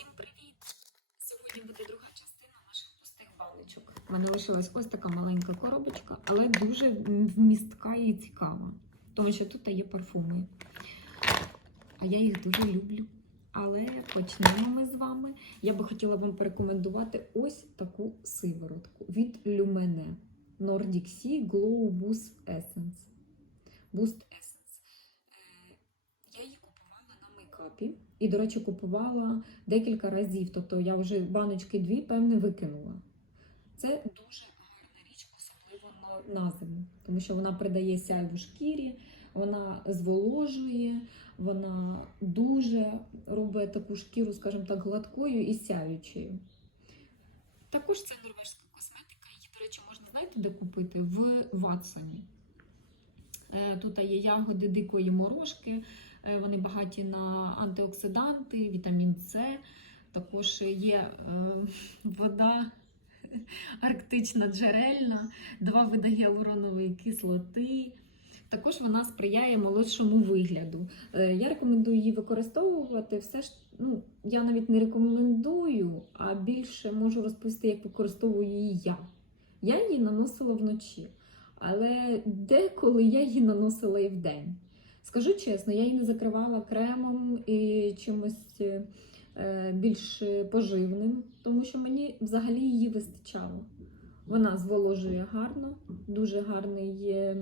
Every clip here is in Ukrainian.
Всім привіт! Сьогодні буде друга частина наших пустих баночок. У мене лишилась ось така маленька коробочка, але дуже вмістка і цікава, тому що тут є парфуми. А я їх дуже люблю. Але почнемо ми з вами. Я би хотіла вам порекомендувати ось таку сиворотку від Lumene Nordic Sea Glow Boost Essence. Boost Essence. Е, Я її купувала на мейкапі. І, до речі, купувала декілька разів. Тобто я вже баночки дві, певне, викинула. Це дуже гарна річ, особливо на, на зиму, тому що вона придає сяйву шкірі, вона зволожує, вона дуже робить таку шкіру, скажімо так, гладкою і сяючою. Також це норвежська косметика. Її, до речі, можна знаєте, де купити? В Ватсоні. Е, Тут є ягоди дикої морожки, е, вони багаті на антиоксиданти, вітамін С. Також є е, вода арктична джерельна, два види гіалуронової кислоти. Також вона сприяє молодшому вигляду. Я рекомендую її використовувати. Все ж, ну, я навіть не рекомендую, а більше можу розповісти, як використовую її я. Я її наносила вночі, але деколи я її наносила і вдень. Скажу чесно, я її не закривала кремом і чимось е, більш поживним, тому що мені взагалі її вистачало. Вона зволожує гарно, дуже гарний е,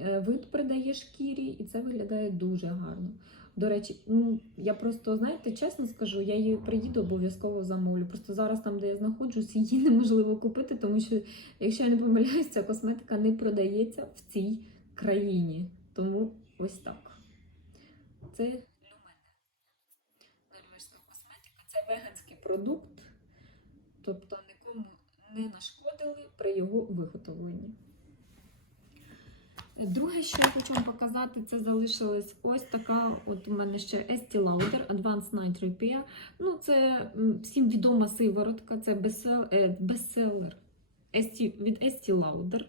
е, вид придає шкірі, і це виглядає дуже гарно. До речі, ну я просто, знаєте, чесно скажу, я її приїду обов'язково замовлю. Просто зараз там, де я знаходжусь, її неможливо купити, тому що, якщо я не помиляюсь, ця косметика не продається в цій країні. Тому ось так. Це норвежська косметика. Це веганський продукт, тобто нікому не нашкодили при його виготовленні. Друге, що я хочу вам показати, це залишилась ось така. От у мене ще Estee Lauder Advanced Night Repair. Ну, це всім відома сиворотка, це е, бестселер від Estee Lauder.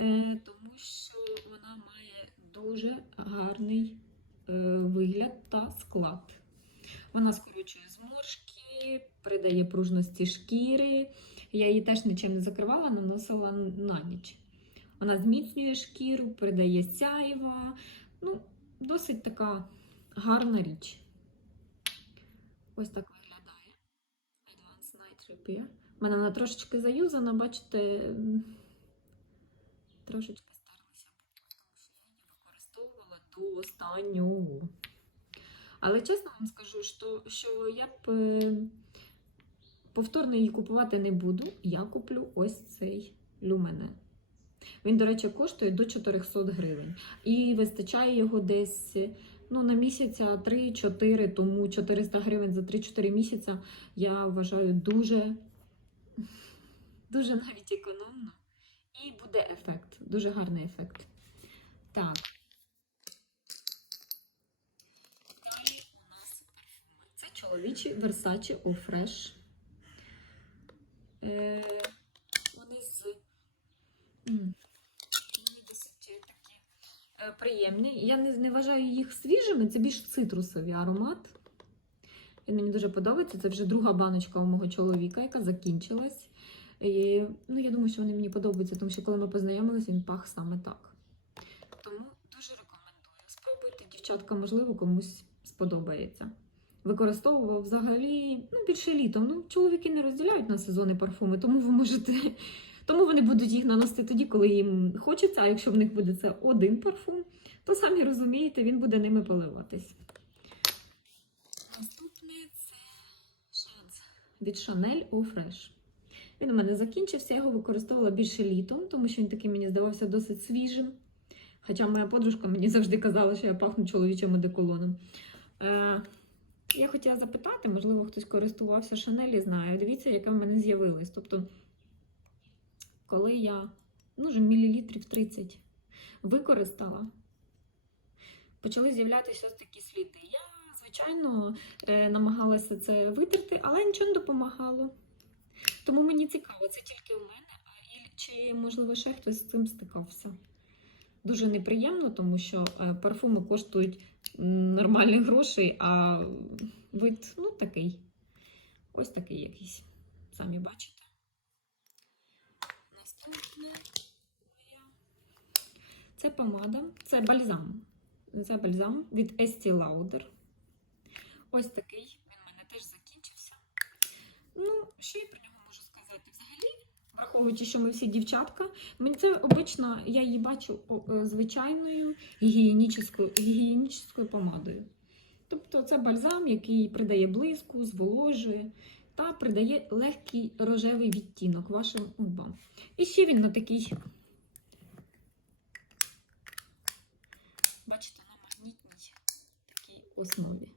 Е, тому що вона має дуже гарний е, вигляд та склад. Вона скорочує зморшки, придає пружності шкіри. Я її теж нічим не закривала, наносила на ніч. Вона зміцнює шкіру, придає сяйва. Ну, досить така гарна річ. Ось так виглядає. Advanced Night Repair. У мене вона трошечки заюзана, бачите, трошечки старлася, тому що я її використовувала до останнього. Але чесно вам скажу, що, що я б е, повторно її купувати не буду. Я куплю ось цей люмене. Він, до речі, коштує до 400 гривень. І вистачає його десь ну, на місяця 3-4, тому 400 гривень за 3-4 місяця я вважаю дуже, дуже навіть економно. І буде ефект, дуже гарний ефект. Так. Далі у нас парфуми. Це чоловічі Versace Fresh. Е, Вони досить такі е, приємні. Я не, не вважаю їх свіжими, це більш цитрусовий аромат. Він мені дуже подобається. Це вже друга баночка у мого чоловіка, яка закінчилась. І, ну, я думаю, що вони мені подобаються, тому що коли ми познайомилися, він пах саме так. Тому дуже рекомендую. Спробуйте, дівчатка, можливо, комусь сподобається. Використовував взагалі ну, більше літом. Ну, чоловіки не розділяють на сезони парфуми, тому ви можете тому вони будуть їх наносити тоді, коли їм хочеться. А якщо в них буде це один парфум, то самі розумієте, він буде ними поливатись. Наступне це шанс від Chanel Eau Fresh. Він у мене закінчився, я його використовувала більше літом, тому що він такий мені здавався досить свіжим. Хоча моя подружка мені завжди казала, що я пахну чоловічим одеколоном. Е, я хотіла запитати, можливо, хтось користувався Chanel і знає. Дивіться, яке в мене з'явилось. Тобто коли я ну, вже мілілітрів 30 використала, почали з'являтися такі сліди. Я, звичайно, е, намагалася це витерти, але нічого не допомагало. Тому мені цікаво, це тільки у мене, а чи, можливо, ще хтось з цим стикався. Дуже неприємно, тому що е, парфуми коштують м, нормальних грошей, а вид, ну такий. Ось такий якийсь. Самі бачите. Наступне моя. Це помада, це бальзам. Це бальзам від Estee Lauder. Ось такий. Він в мене теж закінчився. Ну, що я про нього можу сказати? Взагалі, враховуючи, що ми всі дівчатка, мені це обично, я її бачу е, звичайною гігієнічною, помадою. Тобто це бальзам, який придає блиску, зволожує та придає легкий рожевий відтінок вашим губам. І ще він на такій, бачите, на магнітній такій основі.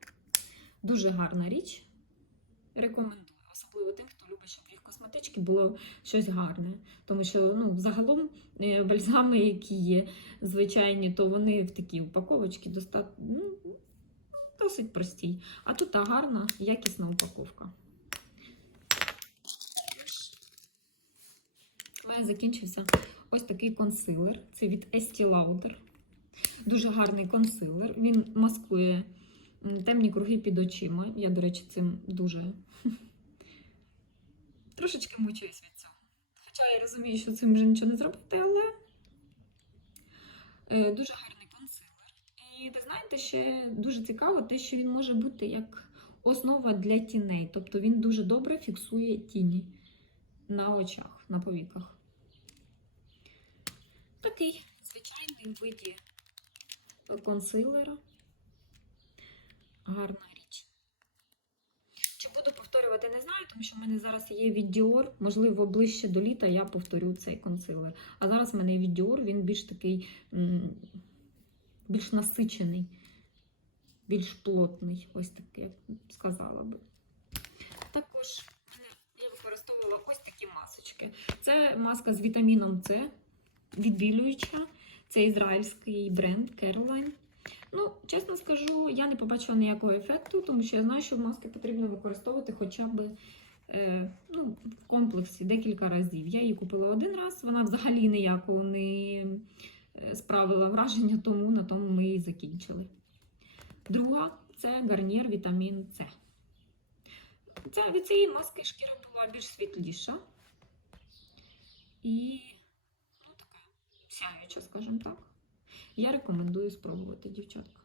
Дуже гарна річ. Рекомендую. Особливо тим, хто любить, щоб їх косметички було щось гарне. Тому що ну, загалом е, бальзами, які є звичайні, то вони в такій упаковочці достатньо ну, досить прості. А тут та гарна, якісна упаковка. У мене закінчився ось такий консилер. Це від Estee Lauder. Дуже гарний консилер. Він маскує темні круги під очима. Я, до речі, цим дуже трошечки мучуюсь від цього. Хоча я розумію, що цим вже нічого не зробити, але е, дуже гарний консилер. І ви знаєте, ще дуже цікаво те, що він може бути як основа для тіней. Тобто він дуже добре фіксує тіні на очах, на повіках. Такий звичайний виді консилера. Гарна річ. Чи буду повторювати, не знаю, тому що в мене зараз є від Dior. Можливо, ближче до літа я повторю цей консилер. А зараз в мене від Dior, він більш такий, більш насичений, більш плотний. Ось такий, я сказала би. Також я використовувала ось такі масочки. Це маска з вітаміном С, відбілююча. Це ізраїльський бренд Caroline. Ну, чесно скажу, я не побачила ніякого ефекту, тому що я знаю, що маски потрібно використовувати хоча б е, ну, в комплексі декілька разів. Я її купила один раз, вона взагалі ніякого не е, справила враження, тому на тому ми і закінчили. Друга це гарнір вітамін С. Це, від цієї маски шкіра була більш світліша. І ну, така сяюча, скажімо так. Я рекомендую спробувати, дівчатка.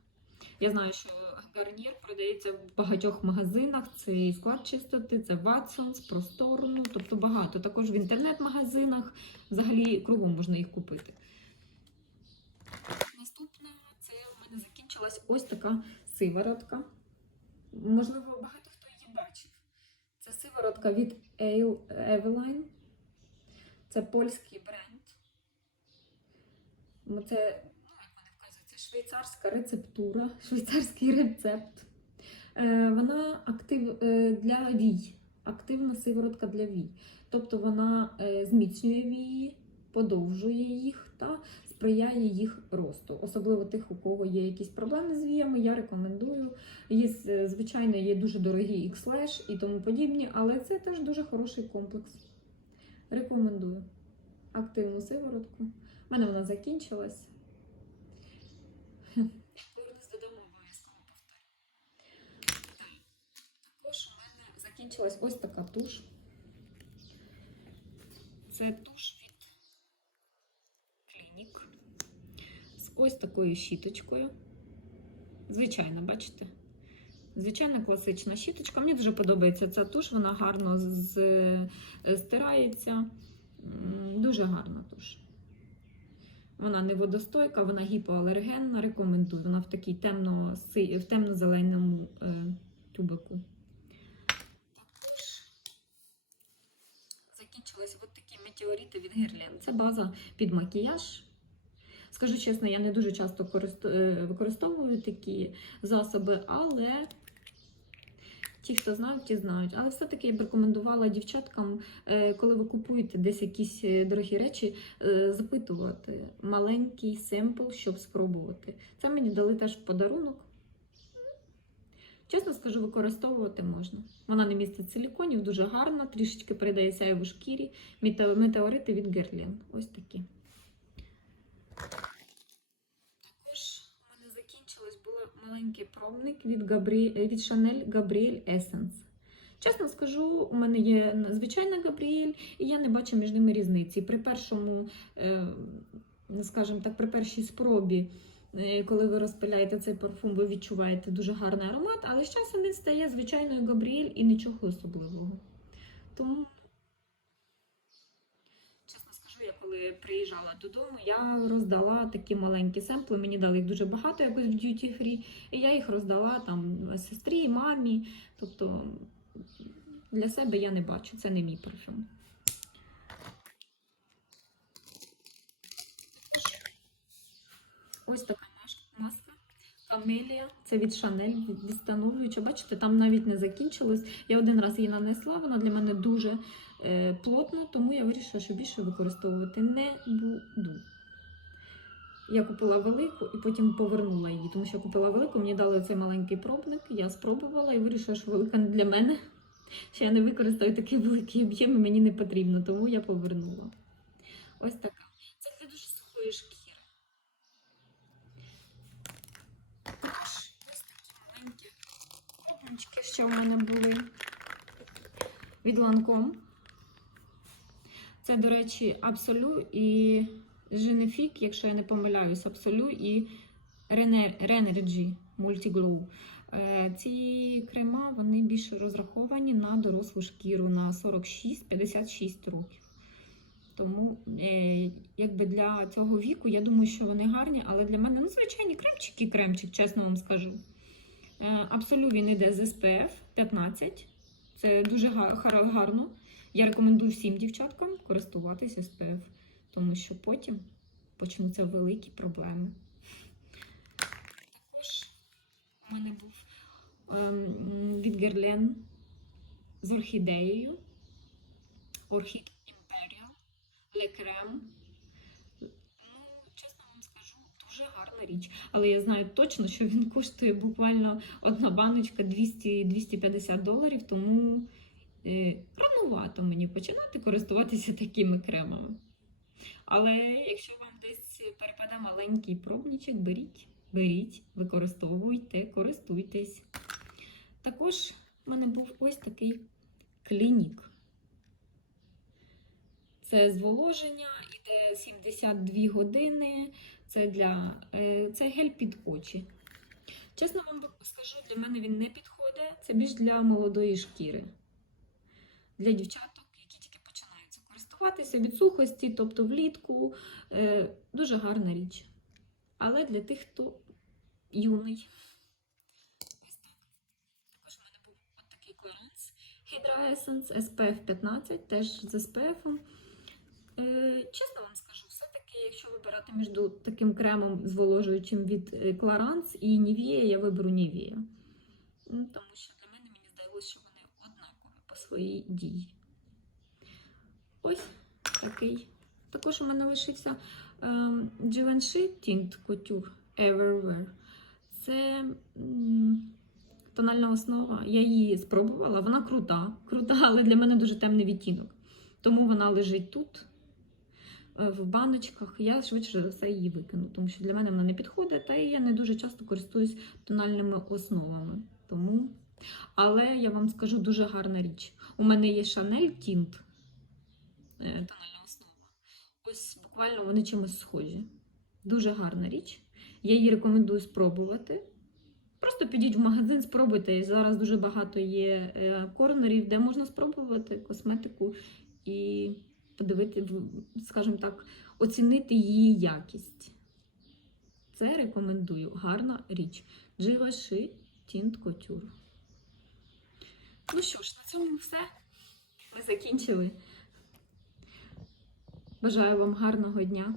Я знаю, що гарнір продається в багатьох магазинах. Це і склад чистоти, це Watsons, просторно, тобто багато. Також в інтернет-магазинах взагалі кругом можна їх купити. Наступне це в мене закінчилась ось така сиворотка. Можливо, багато хто її бачив. Це сиворотка від Eveline. Це польський бренд. Це, ну, як вони вказують, це швейцарська рецептура, швейцарський рецепт. Е, вона актив е, для вій, активна сиворотка для вій. Тобто вона е, зміцнює вії, подовжує їх та сприяє їх росту. Особливо тих, у кого є якісь проблеми з віями, я рекомендую. Є, звичайно, є дуже дорогі X-Lash і тому подібні, але це теж дуже хороший комплекс. Рекомендую активну сиворотку. У мене вона закінчилась. Повернусь додому, обов'язково повторю. Так. Також у мене закінчилась ось така туш. Це туш від клінік. З ось такою щіточкою. Звичайно, бачите? Звичайна класична щіточка. Мені дуже подобається ця туш, вона гарно з- стирається. Дуже гарна туш. Вона не водостойка, вона гіпоалергенна. Рекомендую. Вона в такій темно, темно-зеленому е, тюбику. Також закінчились от такі метеорити від Герлен. Це база під макіяж. Скажу чесно, я не дуже часто е, використовую такі засоби, але ті, хто знають, ті знають. Але все-таки я б рекомендувала дівчаткам, е, коли ви купуєте десь якісь е, дорогі речі, запитувати маленький семпл, щоб спробувати. Це мені дали теж в подарунок. Чесно скажу, використовувати можна. Вона не містить силіконів, дуже гарна, трішечки передає сяєву шкірі. Мете- Метеорити від Герлін. Ось такі. Також у мене закінчилась була маленький пробник від, Габрі... від Chanel Gabrielle Essence. Чесно скажу, у мене є звичайна Габріель, і я не бачу між ними різниці. При першому, е, скажімо так, при першій спробі, коли ви розпиляєте цей парфум, ви відчуваєте дуже гарний аромат, але з часом він стає звичайною Габріель і нічого особливого. Тому, чесно скажу, я коли приїжджала додому, я роздала такі маленькі семпли. Мені дали їх дуже багато якось в duty free, і я їх роздала там сестрі, мамі. Тобто для себе я не бачу, це не мій парфюм. Ось така маска. Камелія, це від Шанель, відстановлююча. Бачите, там навіть не закінчилось. Я один раз її нанесла, вона для мене дуже е, плотна, тому я вирішила, що більше використовувати не буду. Я купила велику і потім повернула її, тому що купила велику, мені дали цей маленький пробник, я спробувала і вирішила, що велика не для мене. Що я не використаю такий великий об'єм, і мені не потрібно, тому я повернула. Ось така. Це для дуже сухої шкіри. Також ось такі маленькі пробнички, що в мене були від Lancome. Це, до речі, Absolu і Женефік, якщо я не помиляюсь, Absolu і Renergy Multiglow. Е, Ці крема вони більше розраховані на дорослу шкіру на 46-56 років. Тому, е, якби для цього віку, я думаю, що вони гарні, але для мене ну, звичайні кремчик і кремчик, чесно вам скажу. Е, Абсолют він йде з SPF 15. Це дуже гарно. Я рекомендую всім дівчаткам користуватися SPF, тому що потім почнуться великі проблеми. Також у мене був ем, від Герлен з орхідеєю. Орхід Imperial, Le Creme. Ну, чесно вам скажу, річ. Але я знаю точно, що він коштує буквально одна баночка 200-250 доларів, тому е, рановато мені починати користуватися такими кремами. Але якщо вам десь перепаде маленький пробничок, беріть, беріть, використовуйте, користуйтесь. Також в мене був ось такий клінік. Це зволоження, іде 72 години. Це для е, це гель під очі. Чесно вам скажу, для мене він не підходить. Це більш для молодої шкіри. Для дівчаток, які тільки починаються користуватися від сухості, тобто влітку. Е, дуже гарна річ. Але для тих, хто юний. Також в мене був от такий Clarins Hydra Essence SPF 15, теж з SPF. Е, чесно вам скажу, якщо вибирати між таким кремом зволожуючим від е, Clarins і Nivea, я виберу Nivea. Ну, Тому що для мене мені здалося, що вони однакові по своїй дії. Ось такий. Також у мене лишився ем, Givenchy Tint Couture Everywhere. Це тональна основа. Я її спробувала. Вона крута, крута, але для мене дуже темний відтінок. Тому вона лежить тут, в баночках. Я швидше за все її викину, тому що для мене вона не підходить, та і я не дуже часто користуюсь тональними основами. Тому... Але я вам скажу дуже гарна річ. У мене є Tint е, тональна основа. Ось буквально вони чимось схожі. Дуже гарна річ. Я її рекомендую спробувати. Просто підіть в магазин, спробуйте. Зараз дуже багато є е, корнерів, де можна спробувати косметику і подивити, скажімо так, оцінити її якість. Це рекомендую. Гарна річ. Givenchy Tint Couture. Ну що ж, на цьому все. Ми закінчили. Бажаю вам гарного дня.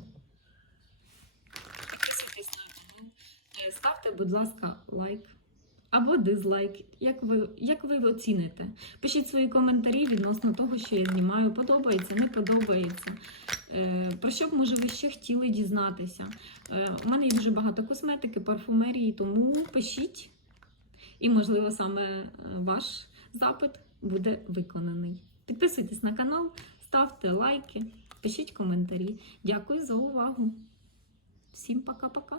Підписуйтесь на канал. Ставте, будь ласка, лайк або дизлайк, як ви, як ви оціните. Пишіть свої коментарі відносно того, що я знімаю. Подобається, не подобається. Е, Про що б, може, ви ще хотіли дізнатися? Е, У мене є дуже багато косметики, парфумерії, тому пишіть. І, можливо, саме е, ваш запит буде виконаний. Підписуйтесь на канал, ставте лайки, пишіть коментарі. Дякую за увагу. Всім пока-пока.